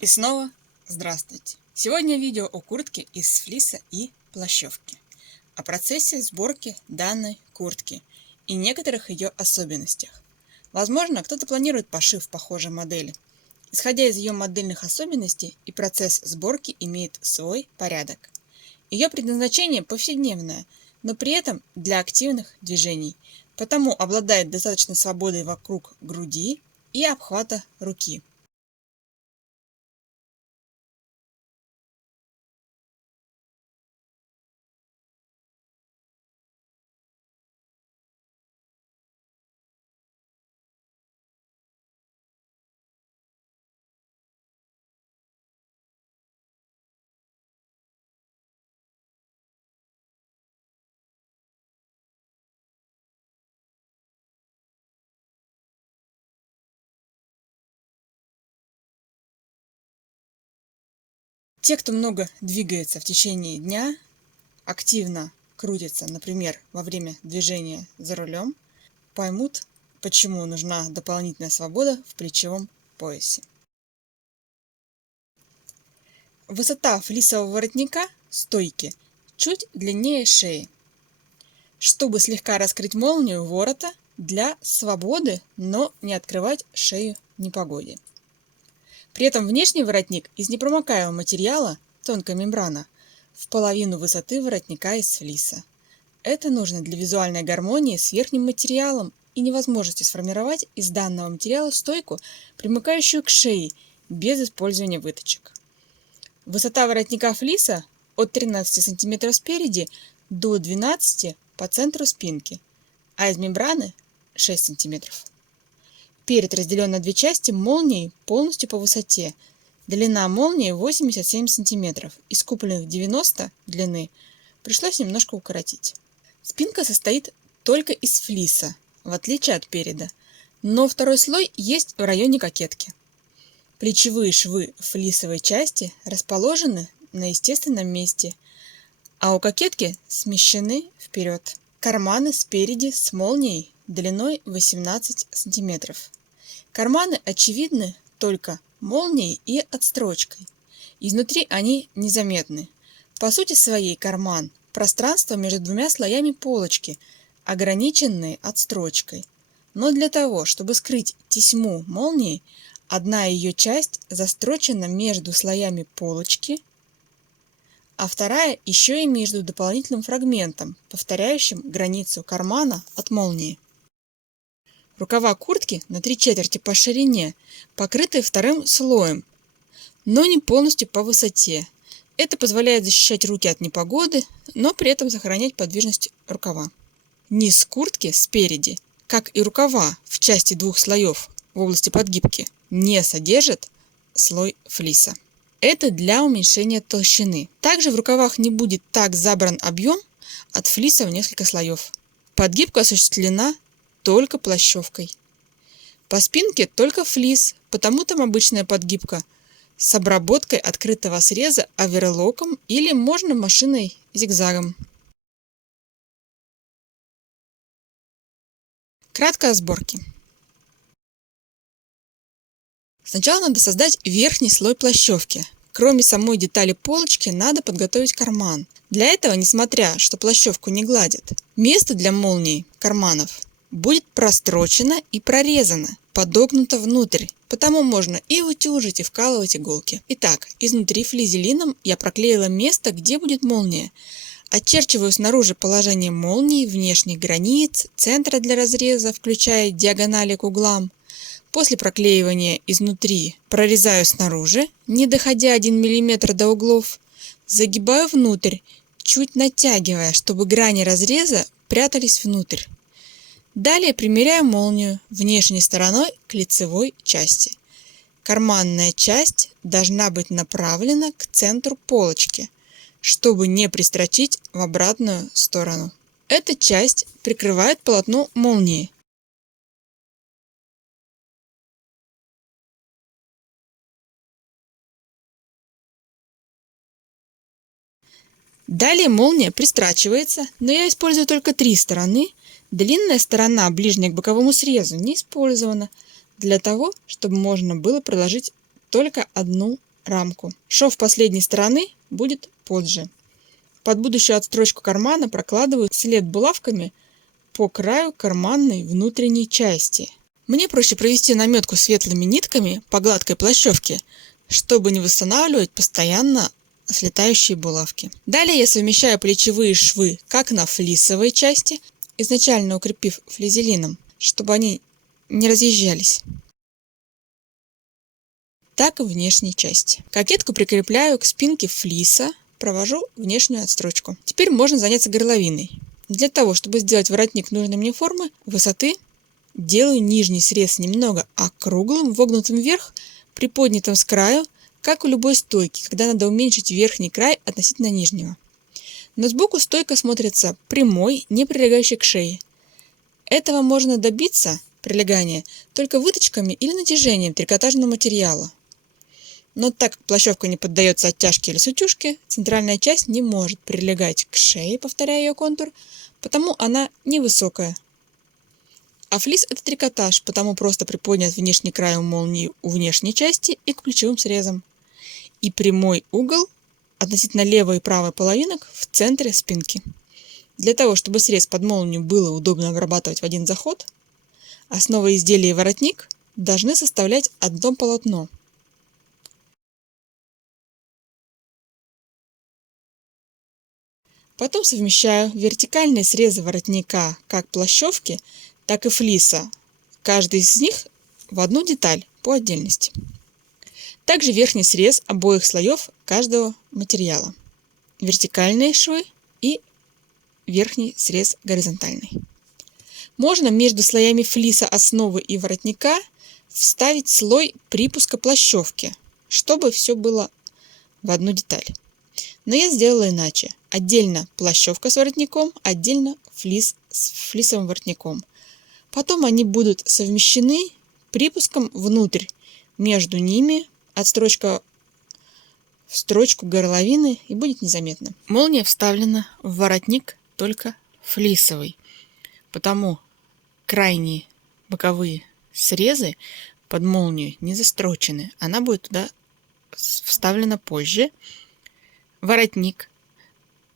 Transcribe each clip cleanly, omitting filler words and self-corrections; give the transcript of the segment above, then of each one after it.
И снова здравствуйте! Сегодня видео о куртке из флиса и плащевки, о процессе сборки данной куртки и некоторых ее особенностях. Возможно, кто-то планирует пошив похожей модели. Исходя из ее модельных особенностей, и процесс сборки имеет свой порядок. Ее предназначение повседневное, но при этом для активных движений, потому обладает достаточной свободой вокруг груди и обхвата руки. Те, кто много двигается в течение дня, активно крутится, например, во время движения за рулем, поймут, почему нужна дополнительная свобода в плечевом поясе. Высота флисового воротника стойки чуть длиннее шеи, чтобы слегка раскрыть молнию ворота для свободы, но не открывать шею непогоде. При этом внешний воротник из непромокаемого материала, тонкая мембрана, в половину высоты воротника из флиса. Это нужно для визуальной гармонии с верхним материалом и невозможности сформировать из данного материала стойку, примыкающую к шее, без использования выточек. Высота воротника флиса от 13 см спереди до 12 по центру спинки, а из мембраны 6 см. Перед разделен на две части молнией полностью по высоте. Длина молнии 87 см, из купленных 90 длины пришлось немножко укоротить. Спинка состоит только из флиса, в отличие от переда, но второй слой есть в районе кокетки. Плечевые швы флисовой части расположены на естественном месте, а у кокетки смещены вперед. Карманы спереди с молнией длиной 18 см. Карманы очевидны только молнией и отстрочкой. Изнутри они незаметны. По сути своей карман – пространство между двумя слоями полочки, ограниченные отстрочкой. Но для того, чтобы скрыть тесьму молнии, одна ее часть застрочена между слоями полочки, а вторая еще и между дополнительным фрагментом, повторяющим границу кармана от молнии. Рукава куртки на 3/4 по ширине покрыты вторым слоем, но не полностью по высоте. Это позволяет защищать руки от непогоды, но при этом сохранять подвижность рукава. Низ куртки спереди, как и рукава в части двух слоев в области подгибки, не содержит слой флиса. Это для уменьшения толщины. Также в рукавах не будет так забран объем от флиса в несколько слоев. Подгибка осуществлена только плащевкой. По спинке только флис, потому там обычная подгибка с обработкой открытого среза оверлоком или можно машиной зигзагом. Кратко о сборке. Сначала надо создать верхний слой плащевки. Кроме самой детали полочки, надо подготовить карман. Для этого, несмотря что плащевку не гладят, место для молний карманов будет прострочено и прорезано, подогнуто внутрь, потому можно и утюжить, и вкалывать иголки. Итак, изнутри флизелином я проклеила место, где будет молния. Очерчиваю снаружи положение молнии, внешних границ, центра для разреза, включая диагонали к углам. После проклеивания изнутри прорезаю снаружи, не доходя 1 мм до углов, загибаю внутрь, чуть натягивая, чтобы грани разреза прятались внутрь. Далее примеряю молнию внешней стороной к лицевой части. Карманная часть должна быть направлена к центру полочки, чтобы не пристрочить в обратную сторону. Эта часть прикрывает полотно молнии. Далее молния пристрачивается, но я использую только 3 стороны. Длинная сторона, ближняя к боковому срезу, не использована для того, чтобы можно было проложить только одну рамку. Шов последней стороны будет позже. Под будущую отстрочку кармана прокладываю след булавками по краю карманной внутренней части. Мне проще провести наметку светлыми нитками по гладкой плащевке, чтобы не восстанавливать постоянно слетающие булавки. Далее я совмещаю плечевые швы как на флисовой части, изначально укрепив флизелином, чтобы они не разъезжались, так и внешней части. Кокетку прикрепляю к спинке флиса, провожу внешнюю отстрочку. Теперь можно заняться горловиной. Для того, чтобы сделать воротник нужной мне формы, высоты, делаю нижний срез немного округлым, вогнутым вверх, приподнятым с краю, как у любой стойки, когда надо уменьшить верхний край относительно нижнего. Но сбоку стойка смотрится прямой, не прилегающей к шее. Этого можно добиться, прилегания, только выточками или натяжением трикотажного материала. Но так как плащевка не поддается оттяжке или сутюжке, центральная часть не может прилегать к шее, повторяя ее контур, потому она невысокая. А флис это трикотаж, потому просто приподнят внешний край у молнии у внешней части и к плечевым срезам. И прямой угол относительно левой и правой половинок в центре спинки. Для того, чтобы срез под молнию было удобно обрабатывать в один заход, основа изделия и воротник должны составлять одно полотно. Потом совмещаю вертикальные срезы воротника как плащевки, так и флиса, каждый из них в одну деталь по отдельности. Также верхний срез обоих слоев каждого материала, вертикальные швы и верхний срез горизонтальный. Можно между слоями флиса основы и воротника вставить слой припуска плащевки, чтобы все было в одну деталь. Но я сделала иначе. Отдельно плащевка с воротником, отдельно флис с флисовым воротником. Потом они будут совмещены припуском внутрь. Между ними отстрочка в строчку горловины и будет незаметно. Молния вставлена в воротник только флисовый, потому крайние боковые срезы под молнию не застрочены. Она будет туда вставлена позже. Воротник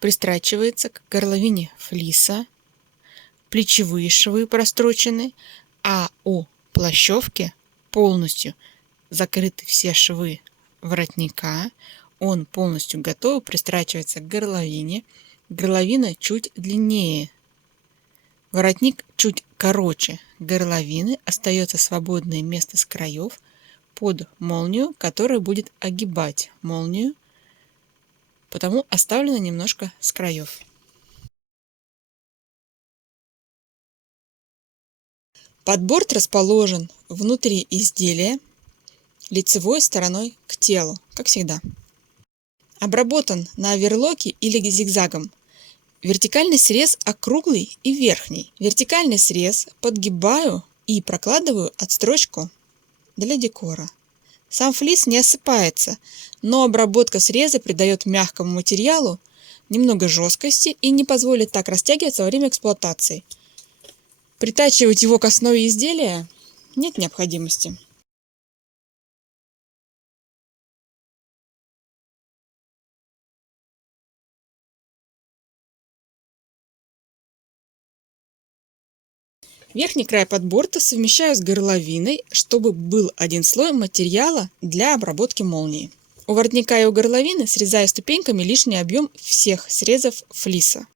пристрачивается к горловине флиса, плечевые швы прострочены, а у плащевки полностью закрыты все швы воротника, он полностью готов, пристрачивается к горловине, горловина чуть длиннее, воротник чуть короче горловины, остается свободное место с краев под молнию, которая будет огибать молнию, потому оставлено немножко с краев. Подборт расположен внутри изделия, лицевой стороной к телу, как всегда. Обработан на оверлоке или зигзагом. Вертикальный срез округлый и верхний. Вертикальный срез подгибаю и прокладываю отстрочку для декора. Сам флис не осыпается, но обработка среза придает мягкому материалу немного жесткости и не позволит так растягиваться во время эксплуатации. Притачивать его к основе изделия нет необходимости. Верхний край подборта совмещаю с горловиной, чтобы был один слой материала для обработки молнии. У воротника и у горловины срезаю ступеньками лишний объем всех срезов флиса.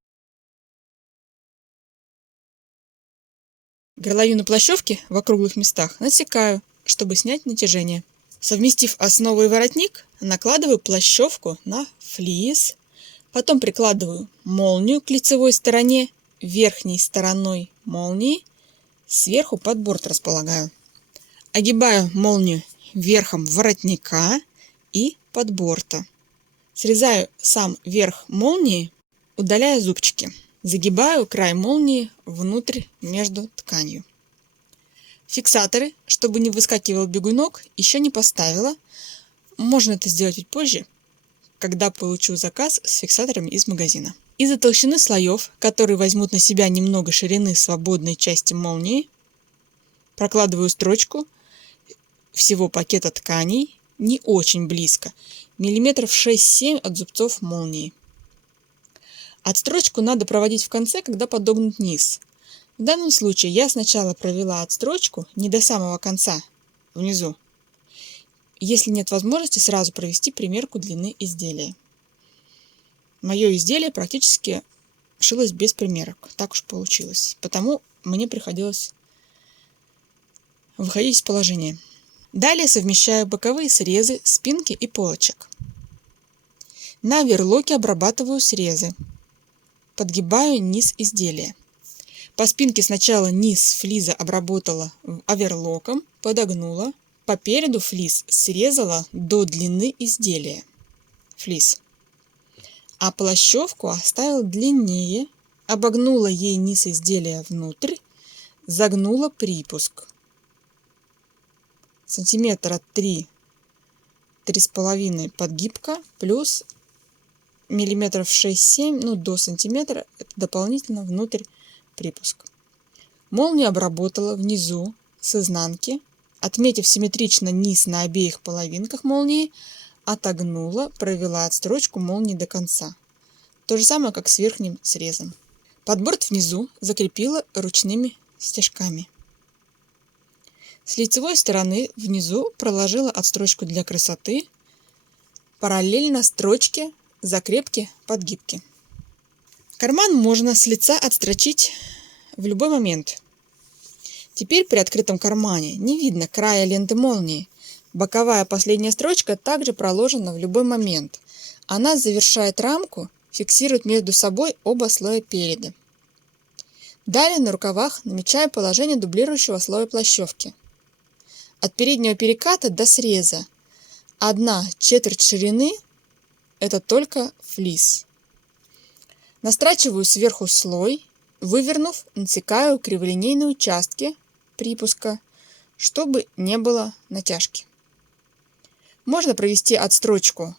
Горловину плащевки в округлых местах насекаю, чтобы снять натяжение. Совместив основу и воротник, накладываю плащевку на флис, потом прикладываю молнию к лицевой стороне, верхней стороной молнии, сверху подборт располагаю. Огибаю молнию верхом воротника и подборта. Срезаю сам верх молнии, удаляя зубчики. Загибаю край молнии внутрь между тканью. Фиксаторы, чтобы не выскакивал бегунок, еще не поставила. Можно это сделать чуть позже, когда получу заказ с фиксаторами из магазина. Из-за толщины слоев, которые возьмут на себя немного ширины свободной части молнии, прокладываю строчку всего пакета тканей не очень близко, миллиметров 6-7 от зубцов молнии. Отстрочку надо проводить в конце, когда подогнут низ. В данном случае я сначала провела отстрочку не до самого конца, внизу, если нет возможности сразу провести примерку длины изделия. Мое изделие практически шилось без примерок, так уж получилось, потому мне приходилось выходить из положения. Далее совмещаю боковые срезы спинки и полочек. На оверлоке обрабатываю срезы. Подгибаю низ изделия. По спинке сначала низ флиза обработала оверлоком, подогнула. По переду флиз срезала до длины изделия. Флиз. А плащевку оставила длиннее, обогнула ей низ изделия внутрь, загнула припуск. Сантиметра 3-3,5 подгибка, плюс миллиметров 6-7, ну до сантиметра, это дополнительно внутрь припуск. Молнию обработала внизу с изнанки, отметив симметрично низ на обеих половинках молнии, отогнула, провела отстрочку молнии до конца. То же самое, как с верхним срезом. Подборт внизу закрепила ручными стежками. С лицевой стороны внизу проложила отстрочку для красоты, параллельно строчке закрепки подгибки. Карман можно с лица отстрочить в любой момент. Теперь при открытом кармане не видно края ленты молнии. Боковая последняя строчка также проложена в любой момент. Она завершает рамку, фиксирует между собой оба слоя переда. Далее на рукавах намечаю положение дублирующего слоя плащевки. От переднего переката до среза 1/4 ширины – это только флис. Настрачиваю сверху слой, вывернув, насекаю криволинейные участки припуска, чтобы не было натяжки. Можно провести отстрочку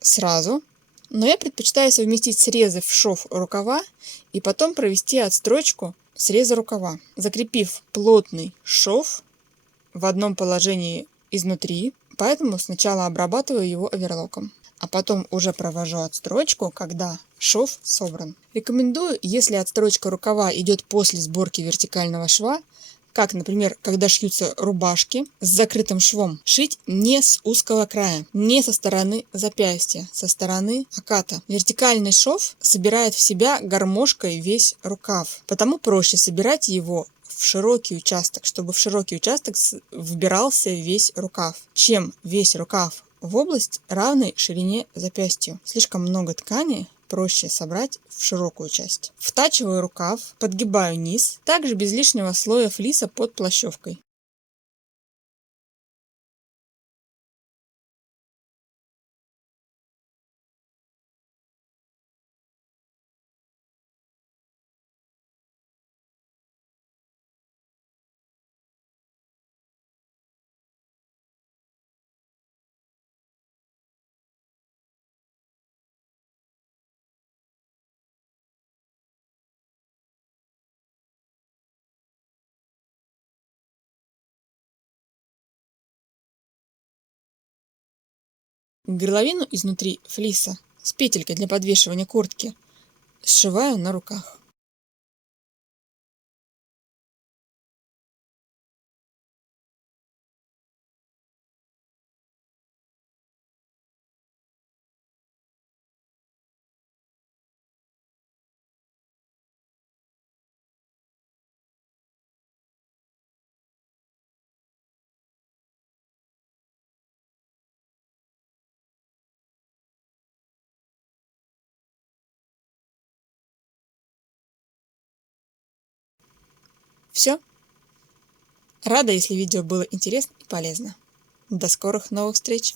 сразу, но я предпочитаю совместить срезы в шов рукава и потом провести отстрочку среза рукава, закрепив плотный шов в одном положении изнутри, поэтому сначала обрабатываю его оверлоком, а потом уже провожу отстрочку, когда шов собран. Рекомендую, если отстрочка рукава идет после сборки вертикального шва, как, например, когда шьются рубашки с закрытым швом, шить не с узкого края, не со стороны запястья, со стороны оката. Вертикальный шов собирает в себя гармошкой весь рукав, потому проще собирать его в широкий участок, чтобы в широкий участок вбирался весь рукав, чем весь рукав в область, равной ширине запястью. Слишком много ткани проще собрать в широкую часть. Втачиваю рукав, подгибаю низ, также без лишнего слоя флиса под плащевкой. Горловину изнутри флиса с петелькой для подвешивания куртки сшиваю на руках. Все. Рада, если видео было интересно и полезно. До скорых новых встреч!